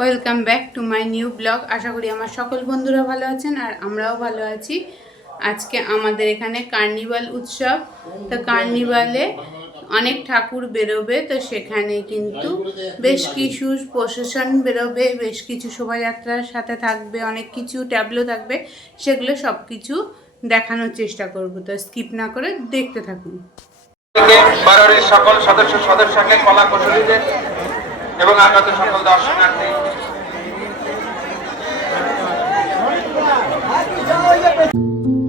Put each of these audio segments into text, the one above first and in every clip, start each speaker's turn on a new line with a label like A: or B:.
A: Welcome back to my new blog. আশা করি আমার সকল বন্ধুরা ভালো আছেন আর আমরাও ভালো আছি। আজকে আমাদের এখানে কার্নিভাল উৎসব। তো কার্নিভালে অনেক ঠাকুর বেরোবে, তো সেখানে কিন্তু বেশ কিছু প্রশাসন বেরোবে, বেশ কিছু শোভাযাত্রার সাথে থাকবে, অনেক কিছু ট্যাবলো থাকবে, সেগুলো সব কিছু দেখানোর চেষ্টা করব। তো স্কিপ না করে দেখতে থাকুন।
B: সকল সদস্য সদস্যকে কলা কৌশলীদের এবং আগত সকল দর্শনার্থী
C: Oye, pues.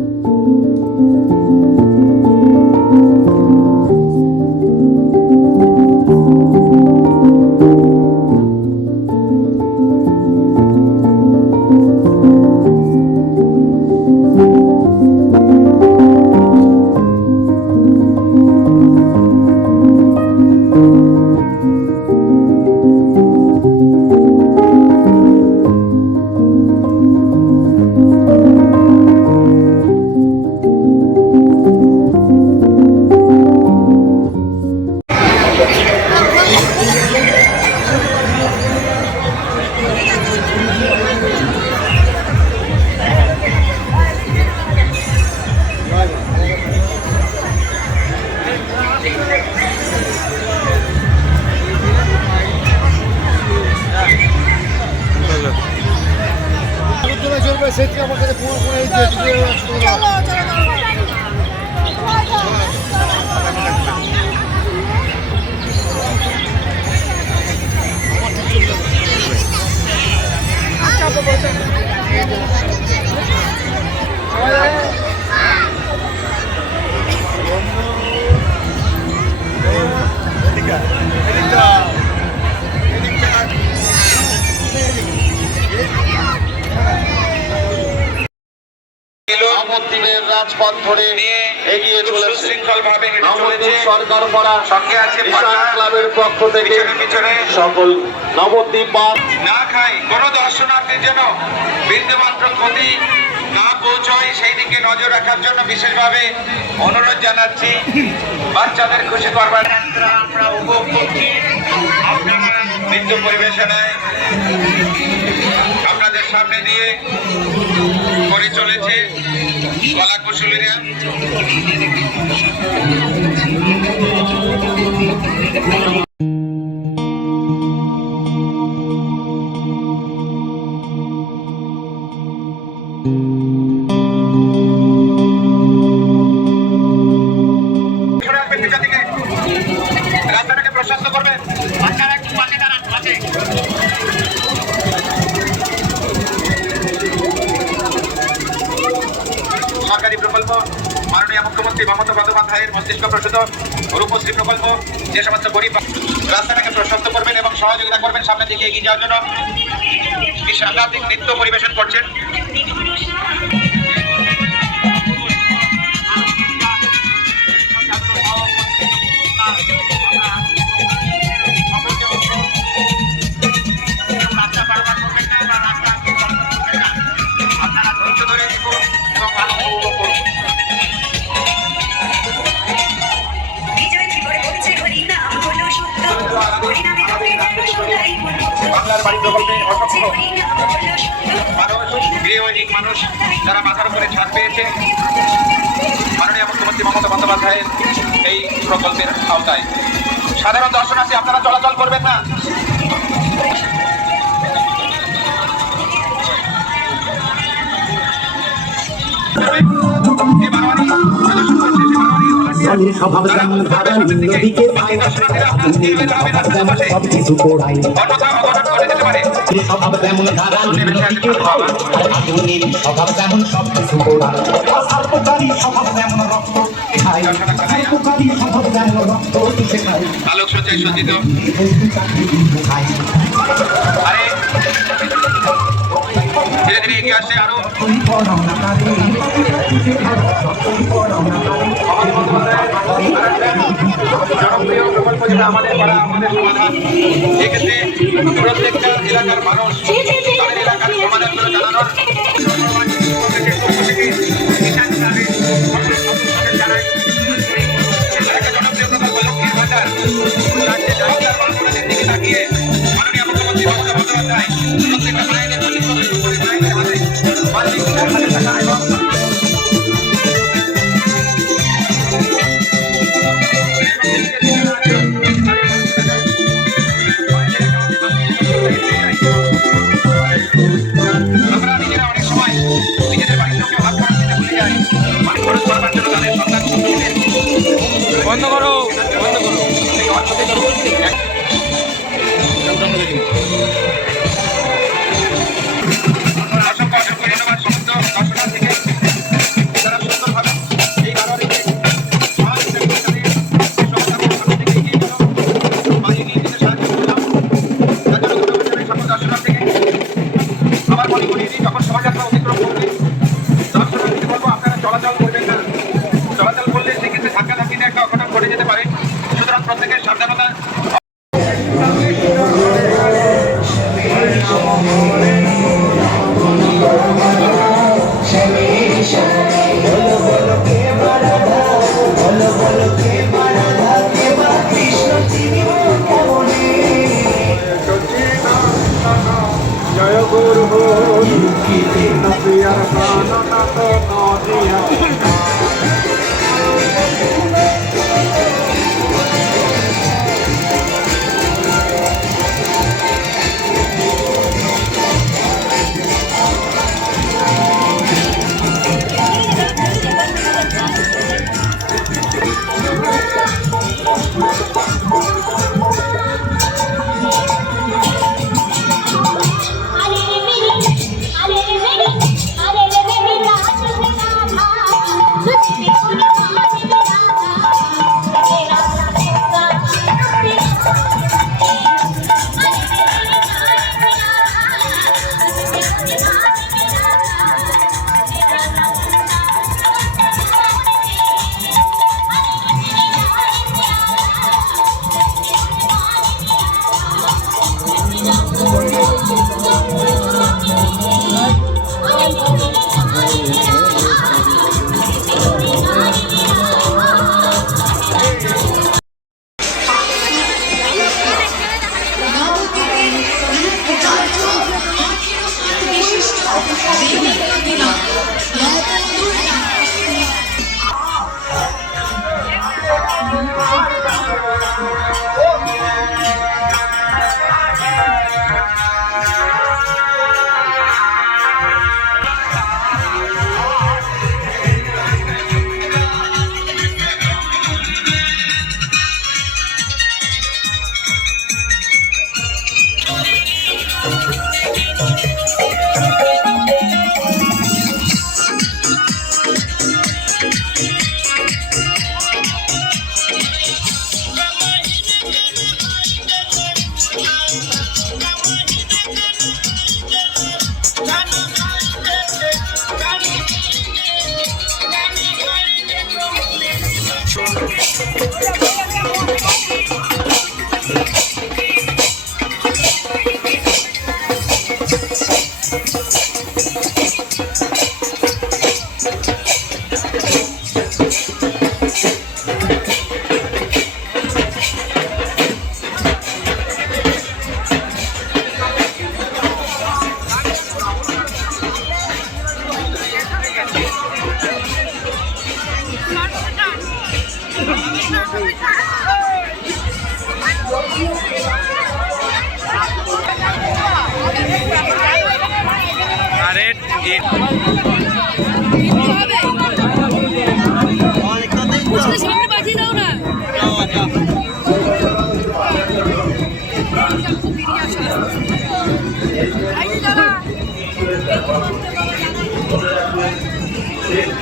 C: নবদ্বীপের রাজপথ ধরে এগিয়ে চলেছে। নবদ্বীপ সরকার পাড়া
B: সঙ্গে আছে
C: ক্লাবের পক্ষ থেকে সকল নবদ্বীপ
B: না খাই কোনো দর্শনার্থীর যেন বিন্দুমাত্র ক্ষতি না পৌঁছয়। সেই দিকে নজর রাখার জন্য বিশেষভাবে অনুরোধ জানাচ্ছি বাচ্চাদের খুশি করবার আমরা উপভোগ করছি। আপনারা নৃত্য পরিবেশনায় আপনাদের সামনে দিয়ে করে চলেছে। কলা কুশলীরা সরে সরকারি প্রকল্প, মাননীয় মুখ্যমন্ত্রী মমতা বন্দ্যোপাধ্যায়ের মস্তিষ্ক প্রসূত, রূপশ্রী প্রকল্প, যে সমস্ত গরিব রাস্তাটাকে প্রশস্ত করবেন এবং সহযোগিতা করবেন, সামনের দিকে এগিয়ে যাওয়ার জন্য। কি নৃত্য পরিবেশন করছেন। বাংলার বাড়ি প্রকল্পে মানুষ, গৃহহীন মানুষ যারা মাথার উপরে ছাদ পেয়েছে, মাননীয় মুখ্যমন্ত্রী মমতা বন্দ্যোপাধ্যায়ের এই প্রকল্পের আওতায়। সাধারণ দর্শনার্থী, আপনারা চলাচল করবেন না।
D: স্বভাব যেমন ধারা নদীকে পায় সব কিছু পোড়ায় স্বভাব যেমন ধারা নদীকে পায় আর আগুনের স্বভাব যেমন সব কিছু পোড়ায় স্বভাব যেমন রক্ত খায় সার্পকারী স্বভাব যেমন রক্ত খায়
B: আলোক সজ্জায় সজ্জিত।
D: খায়।
B: আরে ধীরে এগিয়ে আসছে
D: আরও
B: জনপ্রিয় প্রকল্প যেটা আমাদের পাড়া আমাদের সমাধান এক্ষেত্রে প্রত্যেকটা এলাকার মানুষ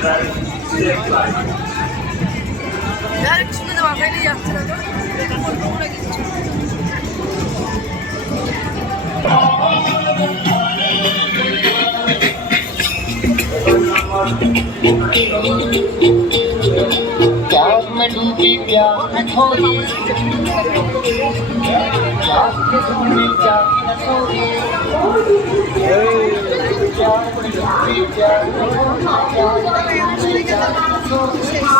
E: Yarın şimdi de var böyle yaptıralım. Orada
C: gideceğim. में डूबी प्यार में खोई प्यार में डूबी प्यार में खोई प्यार में डूबी प्यार में खोई प्यार में डूबी प्यार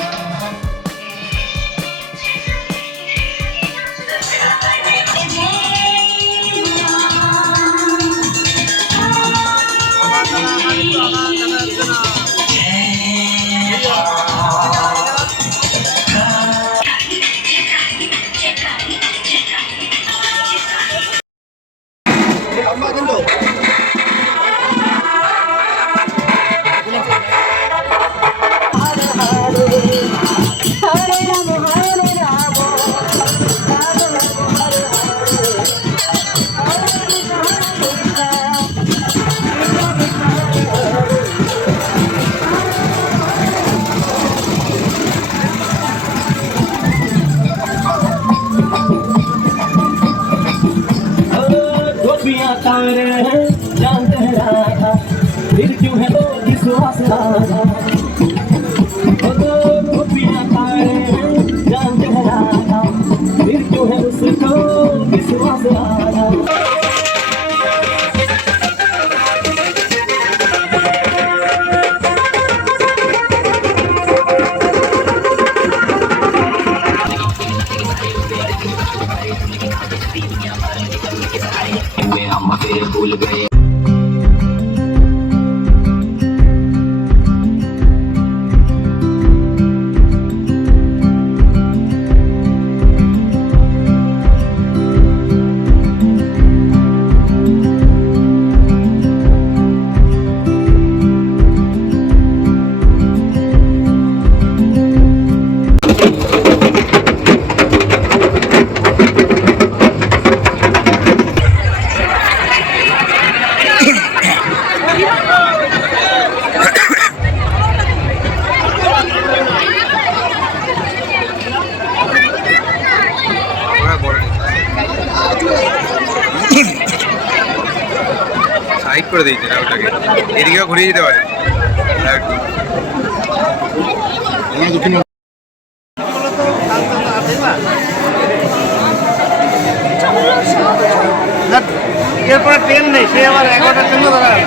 C: এরপরে ট্রেন নেই সে আবার এগারোটার জন্য দাঁড়ায়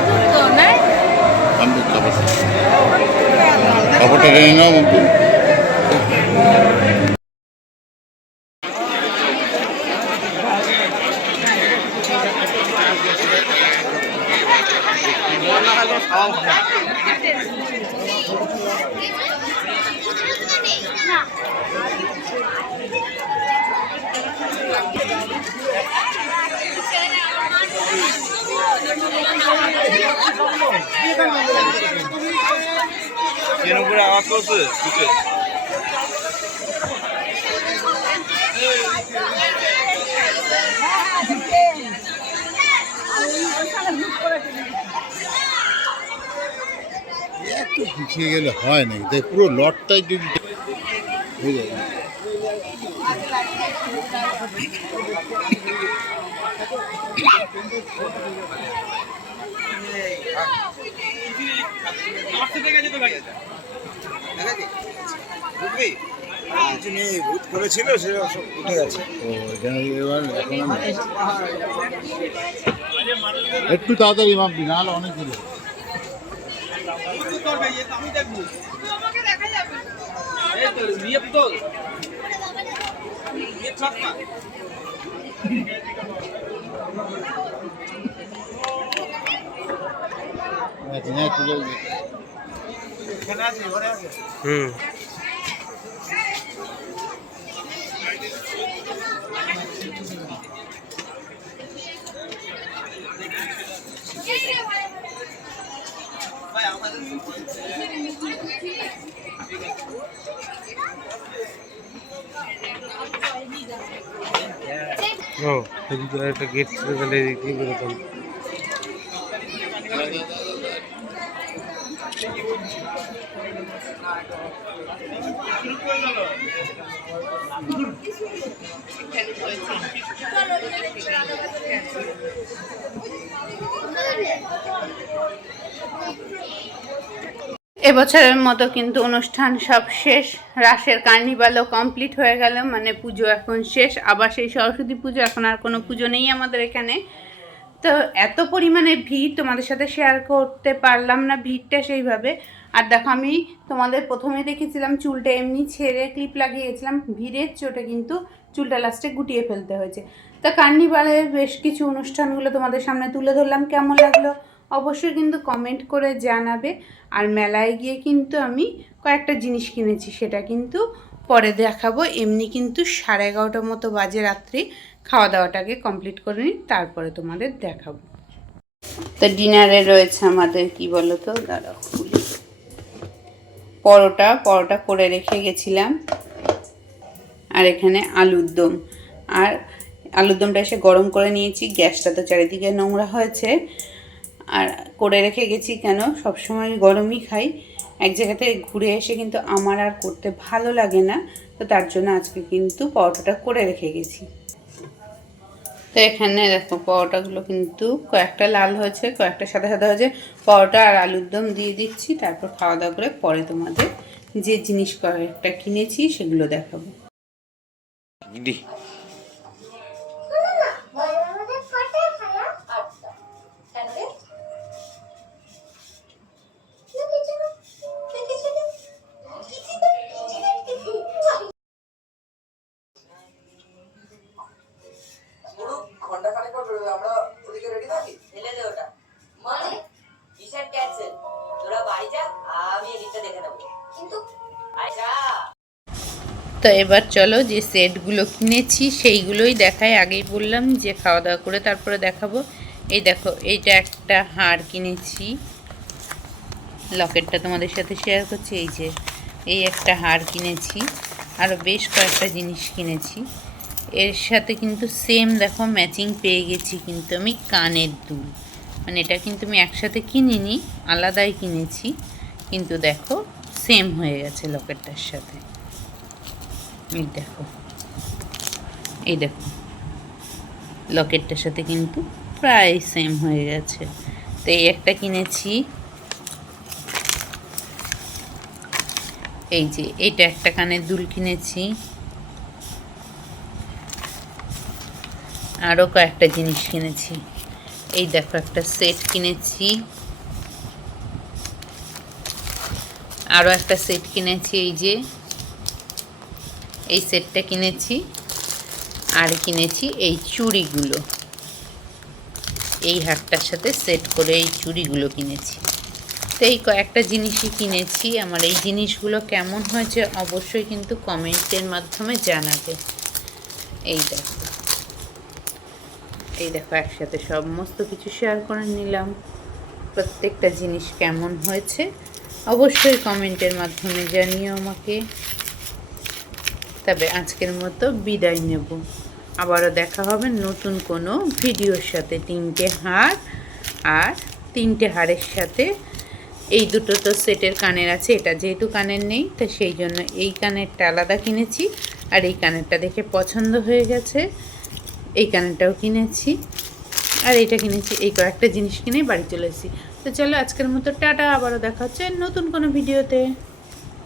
C: খবরটা জেনে নাও মন্টু
F: একটু পিছিয়ে গেলে হয় নাকি? তাই পুরো লটটাই যদি হয়ে যায়। একটু তাড়াতাড়ি মাপবি নাহলে অনেক দূরে। আচ্ছা, হ্যাঁ, তুলে দে।
G: ও এদিকে একটা গেট ছিল তাহলে বেরোতাম
A: এবছরের মতো কিন্তু অনুষ্ঠান সব শেষ। রাসের কার্নিভালও কমপ্লিট হয়ে গেল মানে পুজো এখন শেষ। আবার সেই সরস্বতী পুজো, এখন আর কোনো পুজো নেই আমাদের এখানে। তো এত পরিমাণে ভিড়, তোমাদের সাথে শেয়ার করতে পারলাম না ভিড়টা সেইভাবে। আর দেখো আমি তোমাদের প্রথমে দেখেছিলাম চুলটা, এমনি ছেড়ে ক্লিপ লাগিয়েছিলাম, ভিড়ের চোটে কিন্তু চুলটা লাস্টে গুটিয়ে ফেলতে হয়েছে। তা কার্নিভালের বেশ কিছু অনুষ্ঠানগুলো তোমাদের সামনে তুলে ধরলাম, কেমন লাগল অবশ্যই কিন্তু কমেন্ট করে জানাবে। আর মেলায় গিয়ে কিন্তু আমি কয়েকটা জিনিস কিনেছি, সেটা কিন্তু পরে দেখাবো। এমনি কিন্তু সাড়ে এগারোটার মতো বাজে রাত্রি খাওয়া দাওয়াটাকে কমপ্লিট করে নিই, তারপরে তোমাদের দেখাবো। তো ডিনারে রয়েছে আমাদের, কি বলো তো দাঁড়াও। পরোটা পরোটা করে রেখে গেছিলাম। আর এখানে আলুর দম। আর আলুর দমটা এসে গরম করে নিয়েছি, গ্যাসটা তো চারিদিকে নোংরা হয়েছে। আর করে রেখে গেছি কেন? সবসময় গরমই খাই। এক জায়গা থেকে ঘুরে এসে কিন্তু আমার আর করতে ভালো লাগে না। তো তার জন্য আজকে কিন্তু পরোটাটা করে রেখে গেছি। তো এখানে দেখো পরোটাগুলো কিন্তু কয়েকটা লাল হয়েছে, কয়েকটা সাদা সাদা হয়েছে। পরোটা আর আলুর দম দিয়ে দিচ্ছি, তারপর খাওয়া দাওয়া করে পরে তোমাদের যে জিনিস কয়েকটা কিনেছি সেগুলো দেখাবো। তো এবার চলো যে সেটগুলো কিনেছি, সেইগুলোই দেখাই। আগেই বললাম যে খাওয়া দাওয়া করে তারপরে দেখাবো। এই দেখো, এইটা একটা হার কিনেছি। লকেটটা তোমাদের সাথে শেয়ার করছি। এই যে, এই একটা হার কিনেছি। আরও বেশ কয়েকটা জিনিস কিনেছি। এর সাথে কিন্তু সেম দেখো ম্যাচিং পেয়ে গেছি কিন্তু আমি কানের দুল। মানে এটা কিন্তু আমি একসাথে কিনিনি, আলাদাই কিনেছি। কিন্তু দেখো সেম হয়ে গেছে লকেটটার সাথে। এই দেখো। এই দেখো। লকেটটার সাথে কিন্তু প্রায় সেম হয়ে গেছে। তো এই একটা কিনেছি। এই যে এটা একটা কানের দুল কিনেছি। আরও কয়েকটা জিনিস কিনেছি। এই দেখো, একটা সেট কিনেছি। আরও একটা সেট কিনেছি, এই যে। এই সেটটা কিনেছি আর কিনেছি এই চুড়িগুলো। এই হারটার সাথে সেট করে এই চুড়িগুলো কিনেছি। তো এই কয়েকটা জিনিসই কিনেছি। আমার এই জিনিসগুলো কেমন হয়েছে অবশ্যই কিন্তু কমেন্টের মাধ্যমে জানাবে। এই দেখো। এই দেখো, একসাথে সমস্ত কিছু শেয়ার করে নিলাম। প্রত্যেকটা জিনিস কেমন হয়েছে অবশ্যই কমেন্টের মাধ্যমে জানিও আমাকে। তবে আজকের মতো বিদায় নেব। আবারও দেখা হবে নতুন কোনো ভিডিওর সাথে। তিনটে হার আর তিনটে হারের সাথে। এই দুটো তো সেটের কানের আছে, এটা যেহেতু কানের নেই, তো সেই জন্য এই কানেরটা আলাদা কিনেছি। আর এই কানেরটা দেখে পছন্দ হয়ে গেছে, এই কানেরটাও কিনেছি। আর এইটা কিনেছি, এই কয়েকটা জিনিস কিনে বাড়ি চলে এসেছি। তো চলো আজকের মতো টাটা, আবারও দেখা হচ্ছে নতুন কোনো ভিডিওতে।